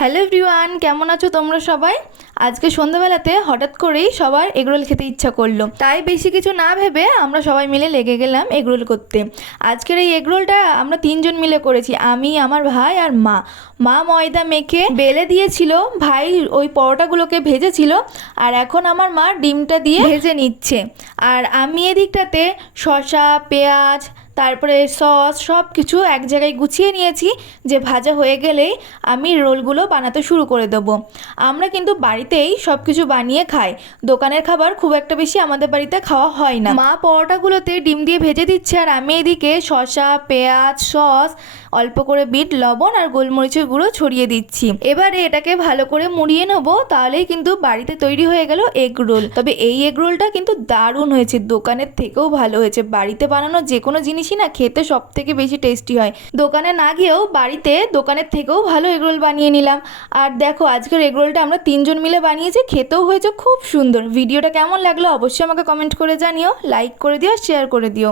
Hello everyone, কেমন আছো তোমরা সবাই? আজকে সন্ধ্যাবেলাতে হঠাৎ করেই সবার এগরোল খেতে ইচ্ছা করলো, তাই বেশি কিছু না ভেবে আমরা সবাই মিলে লেগে গেলাম এগরোল করতে। আজকের এই এগরোলটা আমরা 3জন মিলে করেছি, আমি, আমার ভাই আর মা। মা ময়দা মেখে বেলে দিয়েছিল, ভাই ওই পরোটাগুলোকে ভেজেছিল, আর এখন আমার মা ডিমটা দিয়ে ভেজে নিচ্ছে। আর আমি এদিকটাতে শসা, পেঁয়াজ, তারপরে সস সব কিছু এক জায়গায় গুছিয়ে নিয়েছি, যে ভাজা হয়ে গেলেই আমি রোলগুলো বানাতে শুরু করে দেবো। আমরা কিন্তু বাড়িতেই সব কিছু বানিয়ে খাই, দোকানের খাবার খুব একটা বেশি আমাদের বাড়িতে খাওয়া হয় না। মা পরোটাগুলোতে ডিম দিয়ে ভেজে দিচ্ছে, আর আমি এদিকে শসা, পেঁয়াজ, সস, অল্প করে বিট লবণ আর গোলমরিচের গুঁড়ো ছড়িয়ে দিচ্ছি। এবারে এটাকে ভালো করে মুড়িয়ে নেবো, তাহলেই কিন্তু বাড়িতে তৈরি হয়ে গেল এগ রোল। তবে এই এগ রোলটা কিন্তু দারুণ হয়েছে, দোকানের থেকেও ভালো হয়েছে। বাড়িতে বানানো যে কোনো জিনিসই না খেতে সব থেকে বেশি টেস্টি হয়। দোকানে না গিয়েও বাড়িতে দোকানের থেকেও ভালো এগ রোল বানিয়ে নিলাম। আর দেখো, আজকের এগ রোলটা আমরা 3জন মিলে বানিয়েছি, খেতেও হয়েছে খুব সুন্দর। ভিডিওটা কেমন লাগলো অবশ্যই আমাকে কমেন্ট করে জানিও, লাইক করে দিও, শেয়ার করে দিও।